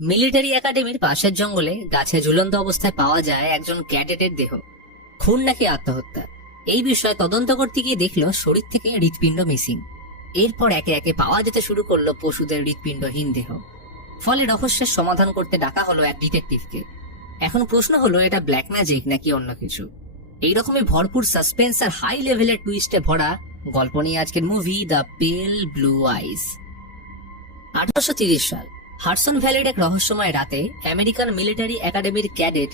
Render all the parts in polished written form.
Military একাডেমির পাশের জঙ্গলে গাছে ঝুলন্ত অবস্থায় পাওয়া যায় একজন ক্যাডেটের দেহ। খুন নাকি আত্মহত্যা, এই বিষয়ে তদন্ত করতে গিয়ে দেখলো শরীর থেকে হৃৎপিণ্ড মিসিং। এরপর একে একে পাওয়া যেতে শুরু করলো পশুদের হৃৎপিণ্ডহীন দেহ। ফলে রহস্যের সমাধান করতে ডাকা হলো এক ডিটেকটিভকে। এখন প্রশ্ন হলো, এটা ব্ল্যাক ম্যাজিক নাকি অন্য কিছু? এইরকমই ভরপুর সাসপেন্স আর হাই লেভেলের টুইস্টে ভরা গল্প নিয়ে আজকের মুভি দ্য পেল ব্লু আইস। 1830 সাল, হাডসন ভ্যালির এক রহস্যময় রাতে আমেরিকান মিলিটারি একাডেমির ক্যাডেট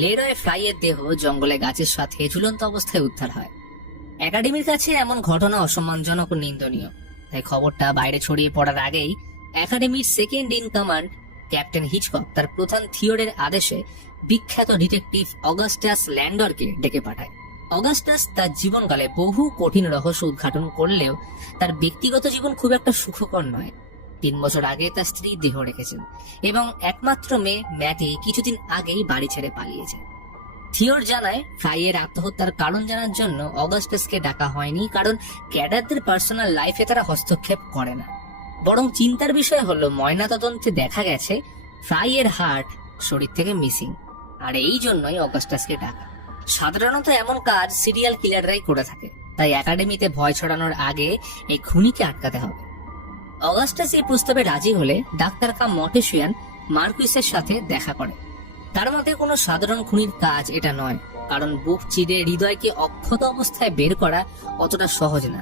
লেরয় ফ্রাইয়ের দেহ জঙ্গলে গাছের সাথে ঝুলন্ত অবস্থায় উদ্ধার হয়। একাডেমির কাছে এমন ঘটনা অসম্মানজনক ও নিন্দনীয়, তাই খবরটা বাইরে ছড়িয়ে পড়ার আগেই একাডেমির second in command captain Hitchcock তার প্রধান থিওরের আদেশে বিখ্যাত ডিটেকটিভ অগাস্টাস ল্যান্ডরকে ডেকে পাঠায়। অগাস্টাস তার জীবনকালে বহু কঠিন রহস্য উদ্ঘাটন করলেও তার ব্যক্তিগত জীবন খুব একটা সুখকর নয়। 3 বছর আগে তার স্ত্রী দেহ রেখেছেন এবং একমাত্র মেয়ে ম্যাটি কিছুদিন আগেই বাড়ি ছেড়ে পালিয়েছে। থিওর জানায়, ফ্রাইয়ের আত্মহত্যার কারণ জানার জন্য অগাস্টাসকে ডাকা হয়নি, কারণ ক্যাডারদের পার্সোনাল লাইফে তারা হস্তক্ষেপ করে না। বরং চিন্তার বিষয় হলো, ময়নাতদন্তে দেখা গেছে ফ্রাইয়ের হার্ট শরীর থেকে মিসিং, আর এই জন্যই অগাস্টাসকে ডাকা। সাধারণত এমন কাজ সিরিয়াল কিলাররাই করে থাকে, তাই একাডেমিতে ভয় ছড়ানোর আগে এই খুনিকে আটকাতে হবে। অগাস্টাস এই প্রস্তাবে রাজি হলে ডাক্তার কাম মটেশিয়ান মার্কুইসের সাথে দেখা করে। তার মতে কোনো সাধারণ খুনির কাজ এটা নয়, কারণ বুক চিরে হৃদয়কে অক্ষত অবস্থায় বের করা অতটা সহজ না,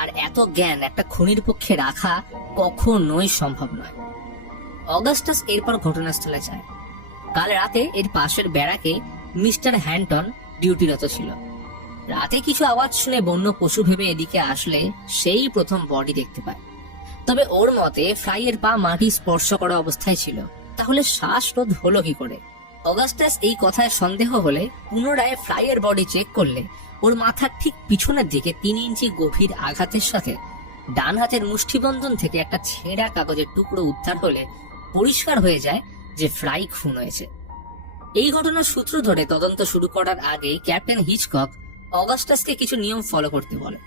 আর এত জ্ঞান একটা খুনির পক্ষে রাখা কখনোই সম্ভব নয়। অগাস্টাস এরপর ঘটনাস্থলে যায়। কাল রাতে এর পাশের ব্যারাকে মিস্টার হ্যান্টন ডিউটিরত ছিল। রাতে কিছু আওয়াজ শুনে বন্য পশু ভেবে এদিকে আসলে সেই প্রথম বডি দেখতে পায়। তবে ওর মতে ফ্রাইয়ের পা মাটি স্পর্শ করা অবস্থায় ছিল, তাহলে শ্বাসরোধ হলো কি করে? অগাস্টাস এই কথায় সন্দেহ হলে পুনরায় ফ্রাইয়ের বডি চেক করলে ওর মাথার ঠিক পিছনের দিকে 3 ইঞ্চি গভীর আঘাতের সাথে ডান হাতের মুষ্টিবন্ধন থেকে একটা ছেঁড়া কাগজের টুকরো উদ্ধার হলে পরিষ্কার হয়ে যায় যে ফ্রাই খুন হয়েছে। এই ঘটনার সূত্র ধরে তদন্ত শুরু করার আগে ক্যাপ্টেন হিচকক অগাস্টাসকে কিছু নিয়ম ফলো করতে বলে।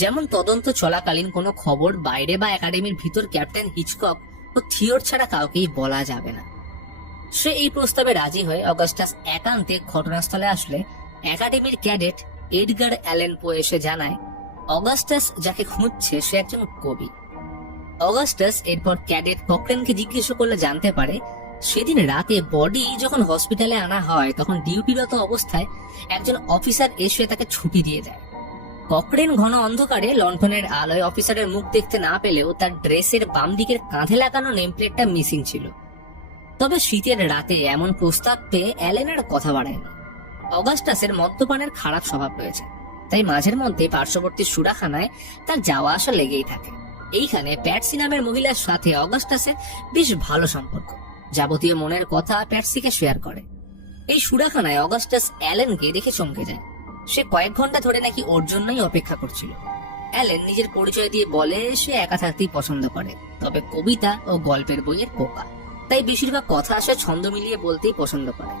যেমন, তদন্ত চলাকালীন কোনো খবর বাইরে বা একাডেমির ভিতর ক্যাপ্টেন হিচকক ও থিওর ছাড়া কাউকেই বলা যাবে না। সে এই প্রস্তাবে রাজি হয়ে অগাস্টাস একান্তে ঘটনাস্থলে আসলে একাডেমির ক্যাডেট এডগার অ্যালেন পো এসে জানায়, অগাস্টাস যাকে খুঁজছে সে একজন কবি। অগাস্টাস এরপর ক্যাডেট ককরেনকে জিজ্ঞেস করলে জানতে পারে, সেদিন রাতে বডি যখন হসপিটালে আনা হয় তখন ডিউটিরত অবস্থায় একজন অফিসার এসে তাকে ছুটি দিয়ে দেয়। ককরেন ঘন অন্ধকারে লণ্ঠনের আলোয় অফিসারের মুখ দেখতে না পেলেও তার ড্রেসের বাম দিকের কাঁধে লাগানো নেমপ্লেটটা মিসিং ছিল। তবে শীতের রাতে এমন প্রস্তাব পেয়ে অ্যালেনের কথা বাড়ায়নি। অগাস্টাসের মদ্যপানের খারাপ স্বভাব রয়েছে, তাই মাঝের মধ্যে পার্শ্ববর্তী সুরাখানায় তার যাওয়া আসা লেগেই থাকে। এইখানে প্যাটসি নামের মহিলার সাথে অগাস্টাসের বেশ ভালো সম্পর্ক। যাবতীয় মনের কথা প্যাটসিকে শেয়ার করে। এই সুরাখানায় অগাস্টাস অ্যালেনকে দেখে চমকে যায়। সে কয়েক ঘন্টা ধরে নাকি ওর জন্যই অপেক্ষা করছিল। অ্যালেন নিজের পরিচয় দিয়ে বলে সে একা থাকতেই পছন্দ করে, তবে কবিতা ও গল্পের বইয়ের পোকা, তাই বেশিরভাগ কথা সে ছন্দ মিলিয়ে বলতেই পছন্দ করে।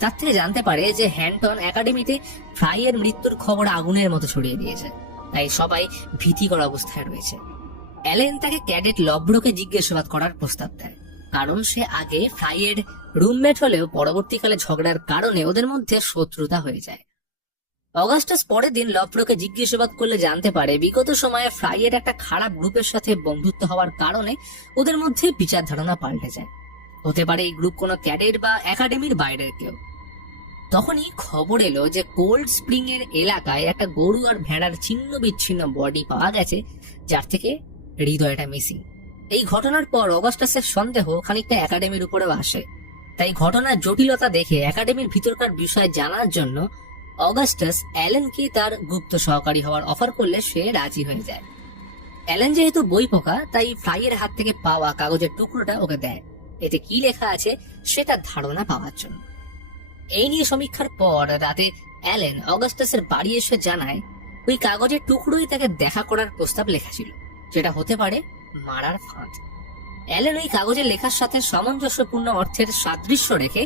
তার থেকে জানতে পারে যে হ্যান্টন একাডেমিতে ফ্রাইয়ের মৃত্যুর খবর আগুনের মতো ছড়িয়ে দিয়েছে, তাই সবাই ভীতিকর অবস্থায় রয়েছে। অ্যালেন তাকে ক্যাডেট লব্রোকে জিজ্ঞাসাবাদ করার প্রস্তাব দেয়, কারণ সে আগে ফ্রাইয়ের রুমমেট হলেও পরবর্তীকালে ঝগড়ার কারণে ওদের মধ্যে শত্রুতা হয়ে যায়। অগাস্টাস পরের দিন লব্রোকে জিজ্ঞাসাবাদ করলে জানতে পারে বিগত সময়ে ফ্রাইয়ের একটা খারাপ গ্রুপের সাথে বন্ধুত্ব হওয়ার কারণে ওদের মধ্যে বিচার ধারণা পাল্টে যায়। হতে পারে এই গ্রুপ কোনো ক্যাডেট বা একাডেমির বাইরের কেউ। তখনই খবর এলো যে কোল্ড স্প্রিং এর এলাকায় একটা গরু আর ভেড়ার ছিন্ন বিচ্ছিন্ন বডি পাওয়া গেছে, যার থেকে হৃদয়টা মিসিং। এই ঘটনার পর অগাস্টাসের সন্দেহ খানিকটা একাডেমির উপরেও আসে, তাই ঘটনার জটিলতা দেখে একাডেমির ভিতরকার বিষয় জানার জন্য অগাস্টাস অ্যালেনকে তার গুপ্ত সহকারী হওয়ার অফার করলে সে রাজি হয়ে যায়। অ্যালেন যেহেতু বই পোকা, তাই ফ্রাইয়ের হাত থেকে পাওয়া কাগজের টুকরোটা ওকে দেয়, এতে কি লেখা আছে সেটার ধারণা পাওয়ার জন্য। এই নিয়ে সমীক্ষার পর রাতে অ্যালেন অগাস্টাসের বাড়ি এসে জানায় ওই কাগজের টুকরোই তাকে দেখা করার প্রস্তাব লেখা ছিল, যেটা হতে পারে মারার ফাঁদ। অ্যালেন ওই কাগজের লেখার সাথে সামঞ্জস্যপূর্ণ অর্থের সাদৃশ্য রেখে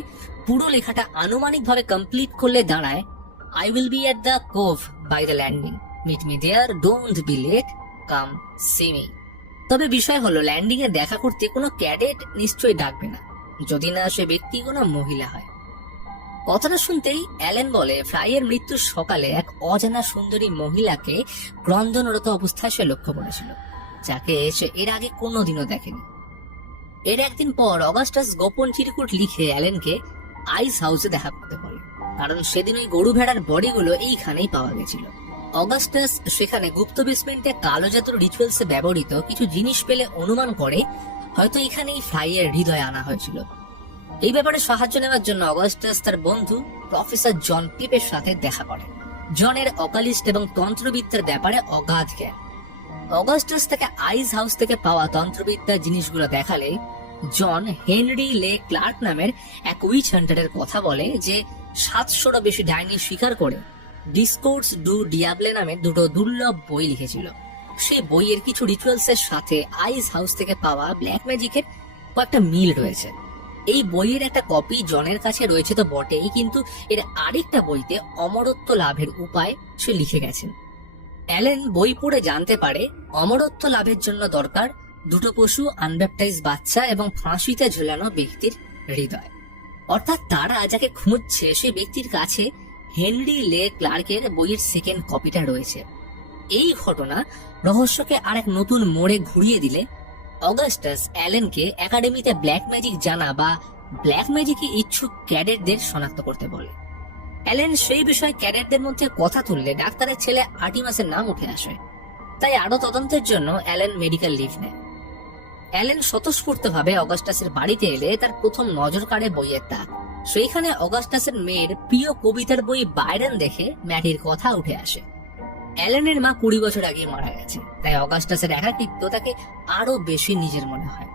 পুরো লেখাটা আনুমানিকভাবে কমপ্লিট করলে দাঁড়ায়, I will be at the cove by the landing. Meet me there, don't be late, come see me. তবে বিষয় হলো, ল্যান্ডিং এ দেখা করতে কোনো ক্যাডেট নিশ্চয়ই ডাকবে না, যদি না সে ব্যক্তি কোনো মহিলা হয়। কথাটা শুনতেই অ্যালেন বলে ফ্রাইয়ের মৃত্যুর সকালে এক অজানা সুন্দরী মহিলাকে ক্রন্দনরত অবস্থায় সে লক্ষ্য করেছিল, যাকে সে এর আগে কোনোদিনও দেখেনি। এর একদিন পর অগাস্টাস গোপন চিরকুট লিখে অ্যালেনকে আইস হাউসে দেখা করতে বলে, কারণ সেদিন ওই গরু ভেড়ার বডিগুলো এইখানেই পাওয়া গেছিল। অগাস্টাস সেখানে গুপ্ত বেসমেন্টে কালো জাদুর রিচুয়ালসে ব্যবহৃত কিছু জিনিস পেলে অনুমান করে হয়তো এখানেই ফ্রাইয়ের হৃদয় আনা হয়েছিল। এই ব্যাপারে সাহায্য নেওয়ার জন্য অগাস্টাস তার বন্ধু প্রফেসর জন পিপের সাথে দেখা করে। জনের অকালিস্ট এবং তন্ত্রবিদ্যার ব্যাপারে অগাধ জ্ঞান। অগাস্টাস তাকে আইস হাউস থেকে পাওয়া তন্ত্রবিদ্যার জিনিসগুলো দেখালে জন হেনরি লে ক্লার্ক নামের এক উইচ হান্টারের কথা বলে, যে 700রও বেশি ডাইনি শিকার করে ডিসকোর্স ডু ডিয়াবলে নামে দুটো দুর্লভ বই লিখেছিল। সেই বইয়ের কিছু রিচুয়ালসের সাথে আইস হাউস থেকে পাওয়া ব্ল্যাক ম্যাজিকের কয়েকটা মিল রয়েছে। এই বইয়ের একটা কপি জনের কাছে রয়েছে তো বটেই, কিন্তু এর আরেকটা বইতে অমরত্ব লাভের উপায় সে লিখে গেছেন। অ্যালেন বই পড়ে জানতে পারে অমরত্ব লাভের জন্য দরকার দুটো পশু, আনব্যাপটাইজ বাচ্চা এবং ফাঁসিতে ঝুলানো ব্যক্তির হৃদয়। অর্থাৎ তারা যাকে খুঁজছে সেই ব্যক্তির কাছে হেনরি লে ক্লার্কের বইয়ের সেকেন্ড কপিটা রয়েছে। এই ঘটনা রহস্যকে আর এক নতুন মোড়ে ঘুরিয়ে দিলে অগাস্টাস অ্যালেনকে একাডেমিতে ব্ল্যাক ম্যাজিক জানা বা ব্ল্যাক ম্যাজিকে ইচ্ছুক ক্যাডেটদের শনাক্ত করতে বলে। অ্যালেন সেই বিষয়ে ক্যাডেটদের মধ্যে কথা তুললে ডাক্তারের ছেলে আর্টিমাসের নাম উঠে আসে। তাই আরো তদন্তের জন্য অ্যালেন মেডিকেল লিভ নেয়। অ্যালেন স্বতঃস্ফূর্তভাবে অগাস্টাসের বাড়িতে এলে তার প্রথম নজর কাড়ে বইয়ের তাক। সেইখানে অগাস্টাসের মেয়ের প্রিয় কবিতার বই বাইরন দেখে ম্যাটির কথা উঠে আসে। অ্যালেনের মা 20 বছর আগে মারা গেছে, তাই অগাস্টাসের একাকিত্ব তাকে আরো বেশি নিজের মনে হয়।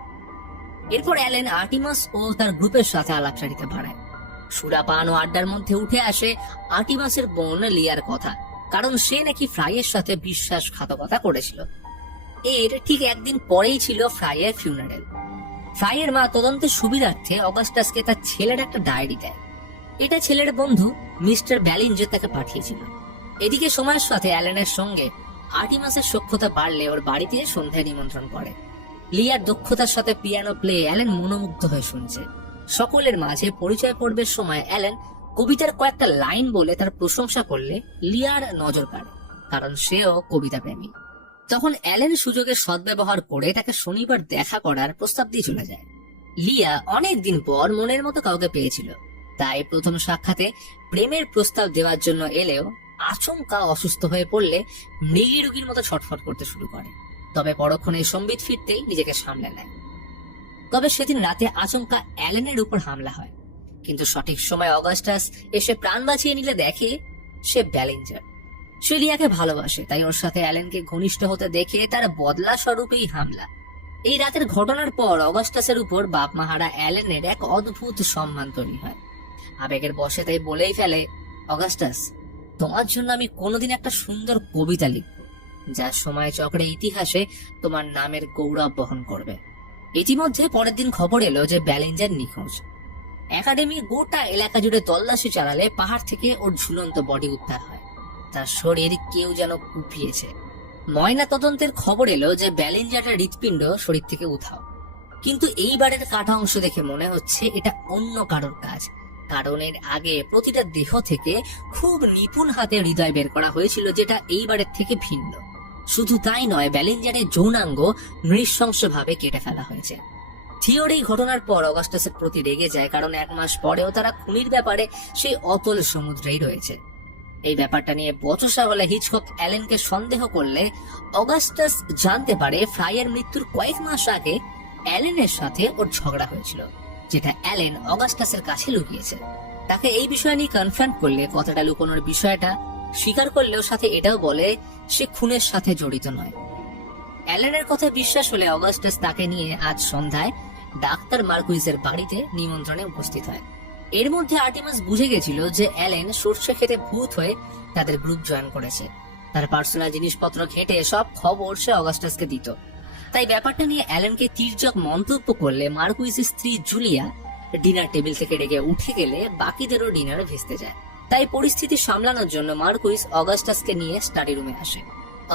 এরপর অ্যালেন আর্টিমাস ও তার গ্রুপের সাথে আলাপচারিতা বাড়ায়। সুরাপান ও আড্ডার মধ্যে উঠে আসে আর্টিমাসের বোন লিয়ার কথা, কারণ সে নাকি ফ্রাইয়ের সাথে বিশ্বাসঘাতকতা করেছিল। এর ঠিক একদিন পরেই ছিল ফ্রাইয়ের ফিউনারেল। ফ্রাইয়ের মা তদন্তের সুবিধার্থে অগাস্টাসকে তার ছেলের একটা ডায়েরি দেয়। এটা ছেলের বন্ধু মিস্টার ব্যালিঞ্জার তাকে পাঠিয়েছিল। এদিকে সময়ের সাথে অ্যালেনের সঙ্গে আর্টিমাসের সখ্যতা বাড়লে ওর বাড়িতে সন্ধ্যায় নিমন্ত্রণ করে। লিয়ার দক্ষতার সাথে পিয়ানো প্লে অ্যালেন মনোমুগ্ধ হয়ে শুনছে। সকলের মাঝে পরিচয় পর্বের সময় অ্যালেন কবিতার কয়েকটা লাইন বলে তার প্রশংসা করলে লিয়ার নজর কাড়ে, কারণ সেও কবিতা প্রেমী। তখন অ্যালেন সুযোগের সদ্ব্যবহার করে তাকে শনিবার দেখা করার প্রস্তাব দিয়ে চলে যায়। লিয়া অনেকদিন পর মনের মতো কাউকে পেয়েছিল, তাই প্রথম সাক্ষাতে প্রেমের প্রস্তাব দেওয়ার জন্য এলেও আচমকা অসুস্থ হয়ে পড়লে মৃগী রোগীর মতো ছটফট করতে শুরু করে। তবে পরক্ষণে সম্বিত ফিরতেই নিজেকে সামলে নেয়। তবে সেদিন রাতে আচমকা অ্যালেনের উপর হামলা হয়, কিন্তু সঠিক সময় অগাস্টাস এসে প্রাণ বাঁচিয়ে নিলে দেখে সে ব্যালিঞ্জার। সে লিয়াকে ভালোবাসে, তাই ওর সাথে অ্যালেনকে ঘনিষ্ঠ হতে দেখে তার বদলা স্বরূপ এই হামলা। এই রাতের ঘটনার পর অগাস্টাসের উপর বাপ মাহারা অ্যালেনের এক অদ্ভুত সম্মান তৈরি হয়। আবেগের বশে তাই বলেই ফেলে, অগাস্টাস, তোমার জন্য আমি কোনোদিন একটা সুন্দর কবিতা লিখব, যা সময় চক্রে ইতিহাসে তোমার নামের গৌরব বহন করবে। ইতিমধ্যে পরের দিন খবর এলো যে ব্যালিঞ্জার নিখোঁজ। একাডেমি গোটা এলাকা জুড়ে তল্লাশি চালালে পাহাড় থেকে ওর ঝুলন্ত বডি উদ্ধার হয়। তার শরীর কেউ যেন কুপিয়েছে। ময়না তদন্তের খবর এলো যে ব্যালিঞ্জারের হৃৎপিণ্ড শরীর থেকে উধাও, কিন্তু এইবারের কাটা অংশ দেখে মনে হচ্ছে এটা অন্য কারোর কাজ, কারণ এর আগে প্রতিটা দেহ থেকে খুব নিপুণ হাতে হৃদয় বের করা হয়েছিল, যেটা এইবারের থেকে ভিন্ন। শুধু তাই নয়, ব্যালিঞ্জারের যৌনাঙ্গ নৃশংসভাবে কেটে ফেলা হয়েছে। থিওর এই ঘটনার পর অগাস্টাসের প্রতি রেগে যায়, কারণ 1 মাস পরেও তারা খুনির ব্যাপারে সেই অতল সমুদ্রেই রয়েছে। এই ব্যাপারটা নিয়ে বচসা হলে হিচকক অ্যালেনকে সন্দেহ করলে অগাস্টাস জানতে পারে ফ্রাইয়ের মৃত্যুর কয়েক মাস আগে অ্যালেনের সাথে ওর ঝগড়া হয়েছিল, যেটা অ্যালেন অগাস্টাসের কাছে লুকিয়েছে। তাকে এই বিষয় নিয়ে কনফ্রন্ট করলে কথাটা লুকোনোর বিষয়টা স্বীকার করলেও সাথে এটাও বলে সে খুনের সাথে জড়িত নয়। অ্যালেনের কথা বিশ্বাস হলে অগাস্টাস তাকে নিয়ে আজ সন্ধ্যায় ডাক্তার মার্কুইজের বাড়িতে নিমন্ত্রণে উপস্থিত হয়। এর মধ্যে আর্টিমাস বুঝে গেছিল যে অ্যালেন সর্ষে খেতে ভূত হয়ে তাদের গ্রুপ জয়েন করেছে। তার পার্সোনাল জিনিসপত্র ঘেটে সব খবর সে অগাস্টাসকে দিত। তাই ব্যাপারটা নিয়ে অ্যালেনকে তির্যক মন্তব্য করলে মার্কুইজের স্ত্রী জুলিয়া ডিনার টেবিল থেকে রেগে উঠে গেলে বাকিদেরও ডিনারে ভেস্তে যায়। তাই পরিস্থিতি সামলানোর জন্য মার্কুইজ অগাস্টাসকে নিয়ে স্টাডি রুমে আসে।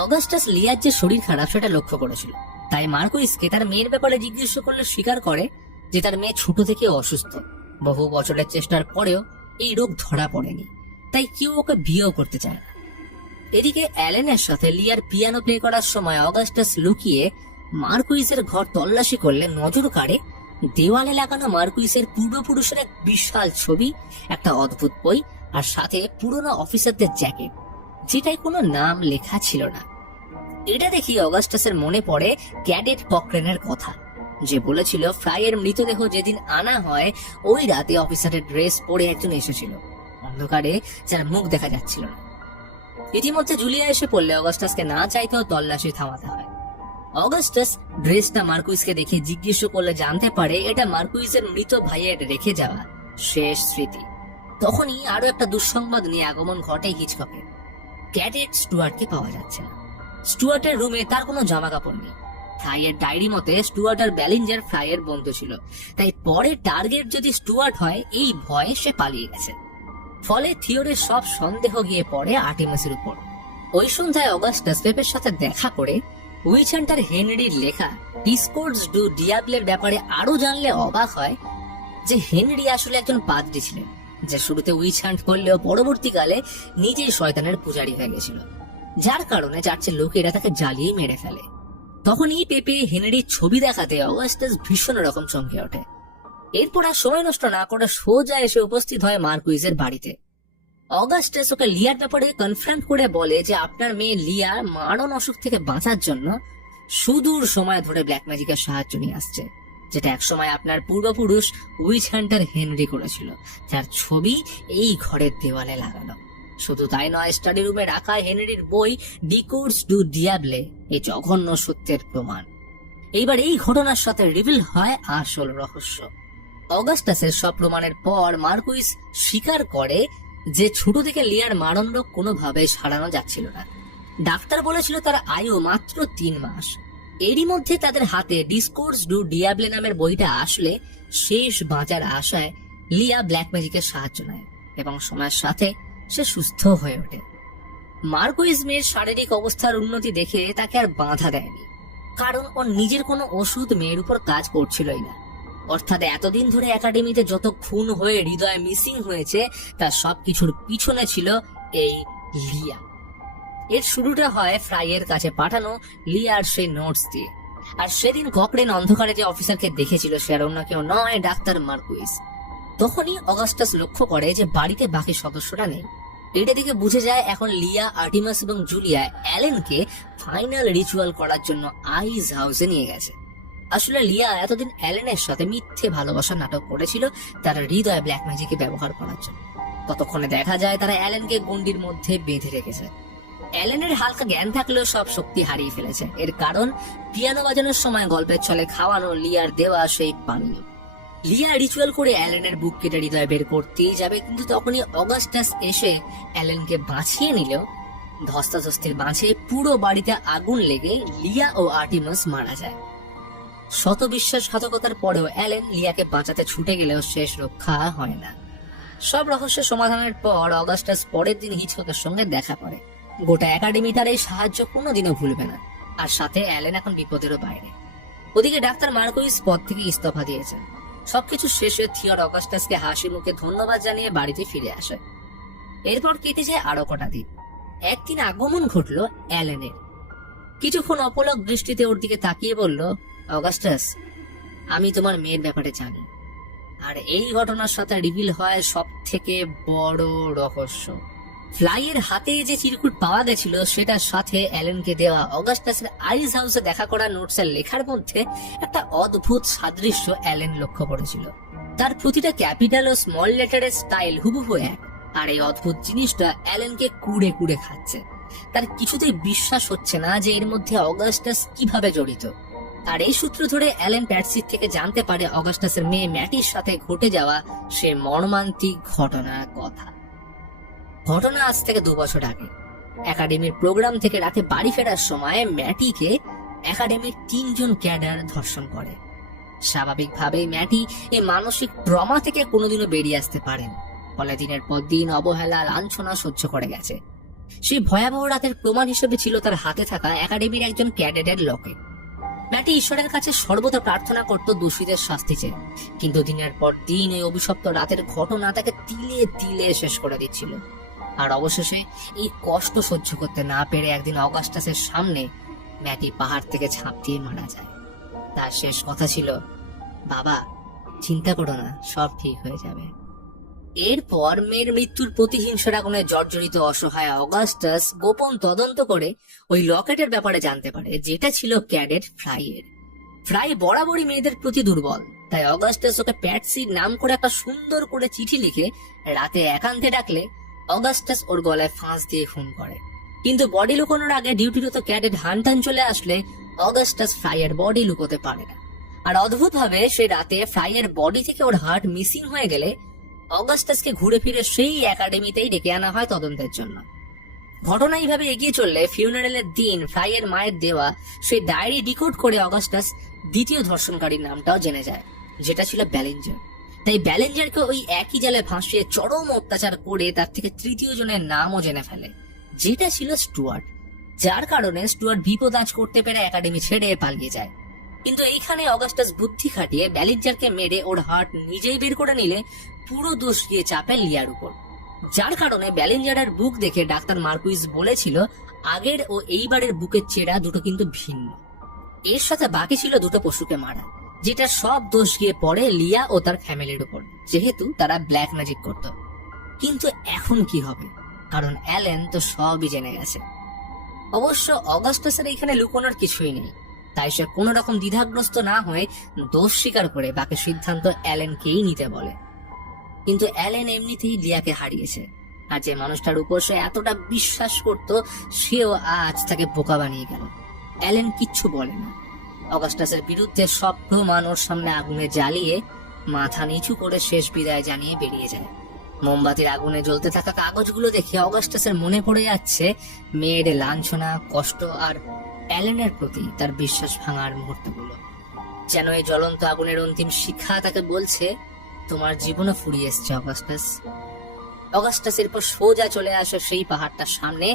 অগাস্টাস লিয়ার যে শরীর খারাপ সেটা লক্ষ্য করেছিল, তাই মার্কুইজকে তার মেয়ের ব্যাপারে জিজ্ঞেস করলে স্বীকার করে যে তার মেয়ে ছোট থেকে অসুস্থ, বহু বছরের চেষ্টার পরেও এই রোগ ধরা পড়েনি, তাই কেউ ওকে বিয়েও করতে চায় না। এদিকে অ্যালেনের সাথে লিয়ার পিয়ানো প্লে করার সময় অগাস্টাস লুকিয়ে মার্কুইসের ঘর তল্লাশি করলে নজর কাড়ে দেওয়ালে লাগানো মার্কুইসের পূর্বপুরুষের এক বিশাল ছবি, একটা অদ্ভুত বই, আর সাথে পুরনো অফিসারদের জ্যাকেট, যেটায় কোনো নাম লেখা ছিল না। এটা দেখি অগাস্টাসের মনে পড়ে ক্যাডেট ককরেনের কথা, যে বলেছিল ফ্রাইয়ের মৃতদেহ যেদিন আনা হয় ওই রাতে অফিসারের ড্রেস পরে একজন এসেছিল, অন্ধকারে যার মুখ দেখা যাচ্ছিল না। ইতিমধ্যে জুলিয়া এসে পড়লে অগাস্টাসকে না চাইতেও তল্লাশি থামাতে হয়। অগাস্টাস ড্রেসটা মার্কুইসকে দেখে জিজ্ঞেস করলে জানতে পারে এটা মার্কুইসের মৃত ভাইয়ের রেখে যাওয়া শেষ স্মৃতি। তখনই আরো একটা দুঃসংবাদ নিয়ে আগমন ঘটে হিচককের। ক্যাডেট স্টুয়ার্টকে পাওয়া যাচ্ছে না। স্টুয়ার্টের রুমে তার কোনো জামা কাপড় নেই। ফ্রাইয়ের ডায়েরি মতে স্টুয়ার্ট আর ব্যালিঞ্জার ফ্রাইয়ের বন্ধু ছিল, তাই পরে টার্গেট যদি স্টুয়ার্ট হয় এই ভয়ে সে পালিয়ে গেছে। ফলে থিওরের সব সন্দেহ গিয়ে পড়ে আর্টেমিসের উপর। ওই সন্ধ্যায় অগাস্টাস পেপের সাথে দেখা করে উইচ হান্টার হেনরির লেখা ডিসকোর্স ডু ডিয়াবলের ব্যাপারে আরো জানলে অবাক হয় যে হেনরি আসলে একজন পাদ্রী ছিলেন, যে শুরুতে উইচ হান্ট করলেও পরবর্তীকালে নিজেই শয়তানের পূজারী হয়ে গেছিল, যার কারণে চার্চের লোকেরা তাকে জ্বালিয়ে মেরে ফেলে। তখনই পেপে হেনরির ছবি দেখাতে অগাস্টাস ভীষণ রকম চমকে ওঠে। এরপর আর সময় নষ্ট না করে সোজা এসে উপস্থিত হয় মার্কুইসের বাড়িতে। অগাস্টাস ওকে লিয়ার ব্যাপারে কনফার্ম করে বলে যে আপনার মেয়ে লিয়া মারণ অসুখ থেকে বাঁচার জন্য সুদূর সময় ধরে ব্ল্যাক ম্যাজিকের সাহায্য নিয়ে আসছে, যেটা একসময় আপনার পূর্বপুরুষ উইচ হান্টার হেনরি করেছিল, যার ছবি এই ঘরের দেওয়ালে লাগানো। শুধু তাই নয়, স্টাডি রুমে রাখা হেনরির বই ডিকোর্স ডু ডিয়াবলে এই জঘন্য সত্যের প্রমাণ। এইবার এই ঘটনার সাথে রিভিল হয় আসল রহস্য। অগাস্টাসের সব প্রমাণের পর মার্কুইস স্বীকার করে যে ছোট থেকে লিয়ার মারণ রোগ কোনোভাবে সারানো যাচ্ছিল না। ডাক্তার বলেছিল তার আয়ু মাত্র 3 মাস। এরই মধ্যে তাদের হাতে ডিসকোর্স ডু ডিয়াবলে নামের বইটা আসলে শেষ বাঁচার আশায় লিয়া ব্ল্যাক ম্যাজিকের সাহায্য নেয় এবং সময়ের সাথে সে সুস্থ হয়ে ওঠে। মার্কুইস মেয়ের শারীরিক অবস্থার উন্নতি দেখে তাকে আর বাধা দেয়নি, কারণ ওর নিজের কোনো ওষুধ মেয়ের উপর কাজ করছিলই না। অর্থাৎ এতদিন ধরে একাডেমিতে যত খুন হয়ে হৃদয় মিসিং হয়েছে তার সবকিছুর পিছনে ছিল এই লিয়া। এর শুরুটা হয় ফ্রাইয়ের কাছে পাঠানো লিয়ার সেই নোটস দিয়ে। আর সেদিন ককরেন অন্ধকারে যে অফিসারকে দেখেছিল সে আর অন্য কেউ নয়, ডাক্তার মার্কুইস। তখনই অগাস্টাস লক্ষ্য করে যে বাড়িতে বাকি সদস্যরা নেই। এটা দেখে বুঝে যায় এখন লিয়া, আর্টিমাস এবং জুলিয়া অ্যালেনকে ফাইনাল রিচুয়াল করার জন্য আইস হাউসে নিয়ে গেছে। আসলে লিয়া এতদিন অ্যালেনের সাথে মিথ্যে ভালোবাসা নাটক করেছিল তার হৃদয় ব্ল্যাক ম্যাজিকে ব্যবহার করার জন্য। ততক্ষণে দেখা যায় তারা অ্যালেনকে গন্ডির মধ্যে বেঁধে রেখেছে। অ্যালেনের হালকা জ্ঞান থাকলেও সব শক্তি হারিয়ে ফেলেছে। এর কারণ পিয়ানো বাজানোর সময় গল্পের ছলে খাওয়ানো লিয়ার দেওয়া সেই পানীয়। লিয়া রিচুয়াল করে অ্যালেনের বুক কেটে হৃদয় বের করতেই যাবে, কিন্তু তখনই অগাস্টাস এসে অ্যালেনকে বাঁচিয়ে নিলেও ধস্তাধস্তির মাঝে পুরো বাড়িতে আগুন লেগে লিয়া ও আর্টিমাস মারা যায়। শত বিশ্বাসঘাতকতার পরেও অ্যালেন লিয়াকে বাঁচাতে ছুটে গেলেও শেষ রক্ষা হয় না। সব রহস্যের সমাধানের পর অগাস্টাস পরের দিন হিচককের সঙ্গে দেখা করে। গোটা একাডেমি তার এই সাহায্য কোনোদিনও ভুলবে না, আর সাথে অ্যালেন এখন বিপদেরও বাইরে। ওদিকে ডাক্তার মার্কুইস পদ থেকে ইস্তফা দিয়েছেন। সবকিছু শেষে থিওর অগাস্টাসকে হাসি মুখে ধন্যবাদ জানিয়ে বাড়িতে ফিরে আসে। এরপর কেটে যায় আরো কটা দিন। একদিন আগমন ঘটলো অ্যালেনের। কিছুক্ষণ অপলক দৃষ্টিতে ওর দিকে তাকিয়ে বলল, অগাস্টাস, আমি তোমার মেয়ের ব্যাপারে জানি। আর এই ঘটনার সাথে রিভিল হয় সব থেকে বড় রহস্য। ফ্লাইয়ের হাতে যে চিরকুট পাওয়া গেছিল সেটার সাথে অ্যালেনকে দেওয়া অগাস্টাসের আইস হাউসে দেখা করা নোটসের লেখার মধ্যে একটা অদ্ভুত সাদৃশ্য অ্যালেন লক্ষ্য করেছিল। তার প্রতিটা ক্যাপিটাল ও স্মল লেটারের স্টাইল হুবহু এক। আর এই অদ্ভুত জিনিসটা অ্যালেনকে কুড়ে কুড়ে খাচ্ছে। তার কিছুতেই বিশ্বাস হচ্ছে না যে এর মধ্যে অগাস্টাস কিভাবে জড়িত। আর এই সূত্র ধরে অ্যালেন প্যাটসির থেকে জানতে পারে অগাস্টাসের মেয়ে ম্যাটির সাথে ঘটে যাওয়া সে মর্মান্তিক ঘটনার কথা। ঘটনা আজ থেকে 2 বছর আগে একাডেমির প্রোগ্রাম থেকে রাতে বাড়ি ফেরার সময় ম্যাটিকে একাডেমির 3 জন ক্যাডার ধর্ষণ করে। স্বাভাবিকভাবেই ম্যাটি এই মানসিক ট্রমা থেকে কোনোদিনও বেরিয়ে আসতে পারেন। ফলে দিনের পর দিন অবহেলা, লাঞ্ছনা সহ্য করে গেছে। সেই ভয়াবহ রাতের প্রমাণ হিসেবে ছিল তার হাতে থাকা একাডেমির একজন ক্যাডেটের লকেট। ম্যাটি ঈশ্বরের কাছে সর্বদা প্রার্থনা করত দোষীদের শাস্তি চেয়ে, কিন্তু দিনের পর দিন এই অভিশপ্ত রাতের ঘটনা তাকে তিলে তিলে শেষ করে দিচ্ছিল। আর অবশেষে এই কষ্ট সহ্য করতে না পেরে একদিন অগাস্টাসের সামনে ম্যাটি পাহাড় থেকে ঝাঁপ দিয়ে মারা যায়। তার শেষ কথা ছিল, বাবা চিন্তা করো না, সব ঠিক হয়ে যাবে। এরপর মেয়ের মৃত্যুর প্রতিহিংসার আগুনে জর্জরিত অসহায় অগাস্টাস গোপন তদন্ত করে ওই লকেটের ব্যাপারে জানতে পারে, যেটা ছিল ক্যাডেট ফ্রাইয়ের। ফ্রাই বরাবরই মেয়েদের প্রতি দুর্বল, তাই অগাস্টাস ওকে প্যাটসির নাম করে একটা সুন্দর করে চিঠি লিখে রাতে একান্তে ডাকলে অগাস্টাস ওর গলায় ফাঁস দিয়ে খুন করে। কিন্তু বডি লুকোনোর আগে ডিউটিরত ক্যাডেট হান্টান চলে আসলে অগাস্টাস ফ্রাইয়ের বডি লুকোতে পারে না। আর অদ্ভুত ভাবে সে রাতে ফ্রাইয়ের বডি থেকে ওর হার্ট মিসিং হয়ে গেলে অগাস্টাসকে ঘুরে ফিরে সেই একাডেমিতেই ডেকে আনা হয় তদন্তের জন্য। ঘটনা এইভাবে এগিয়ে চললে ফিউনারেলের দিন ফ্রাইয়ের মায়ের দেওয়া সেই ডায়েরি ডিকোড করে অগাস্টাস দ্বিতীয় ধর্ষণকারীর নামটাও জেনে যায়, যেটা ছিল ব্যালেঞ্জার। তাই ব্যালেঞ্জারকে ওই একই জালে ফাঁসিয়ে চরম অত্যাচার করে তার থেকে তৃতীয় জনের নামও জেনে ফেলে, যেটা ছিল স্টুয়ার্ট। যার কারণে স্টুয়ার্ট বিপদ আঁচ করতে পেরে একাডেমি ছেড়ে পালিয়ে যায়। কিন্তু এইখানে অগাস্টাস বুদ্ধি খাটিয়ে ব্যালেঞ্জারকে মেরে ওর হার্ট নিজেই বের করে নিলে পুরো দোষ গিয়ে চাপে লিয়ার উপর। যার কারণে ব্যালেঞ্জারের বুক দেখে ডাক্তার মার্কুইস বলেছিল আগের ও এইবারের বুকের চেরা দুটো কিন্তু ভিন্ন। এর সাথে বাকি ছিল দুটো পশুকে মারা, যেটা সব দোষ গিয়ে পড়ে লিয়া ও তার ফ্যামিলির উপর, যেহেতু তারা ব্ল্যাক ম্যাজিক করত। কিন্তু এখন কি হবে, কারণ অ্যালেন তো সবই জেনে গেছে। অবশ্য অগাস্টাসের এখানে লুকোনোর কিছুই নেই, তাই সে কোন রকম দ্বিধাগ্রস্ত না হয়ে দোষ স্বীকার করে বাকি সিদ্ধান্ত অ্যালেনকেই নিতে বলে। কিন্তু অ্যালেন এমনিতেই লিয়াকে হারিয়েছে, আর যে মানুষটার উপর সে এতটা বিশ্বাস করত সেও আজ তাকে বোকা বানিয়ে গেল। অ্যালেন কিচ্ছু বলে না। অগাস্টাসের বিরুদ্ধে সব প্রমাণ ওর সামনে আগুনে জ্বালিয়ে মাথা নিচু করে শেষ বিদায় জানিয়ে বেরিয়ে যায়। মোমবাতির আগুনে জ্বলতে থাকা কাগজগুলো দেখে অগাস্টাসের মনে পড়ে যাচ্ছে মেয়ের লাঞ্ছনা, কষ্ট আর অ্যালেনের প্রতি তার বিশ্বাস ভাঙার মুহূর্তগুলো। যেন এই জ্বলন্ত আগুনের অন্তিম শিক্ষা তাকে বলছে, তোমার জীবনও ফুরিয়ে এসছে অগাস্টাস। অগাস্টাস এরপর সোজা চলে আসে সেই পাহাড়টার সামনে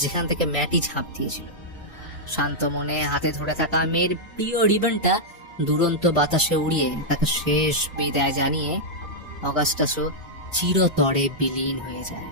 যেখান থেকে ম্যাটি ঝাঁপ দিয়েছিল। শান্ত মনে হাতে ধরে থাকা মেয়ের প্রিয় রিবনটা দুরন্ত বাতাসে উড়িয়ে তাকে শেষ বিদায় জানিয়ে অগাস্টাসও চিরতরে বিলীন হয়ে যায়।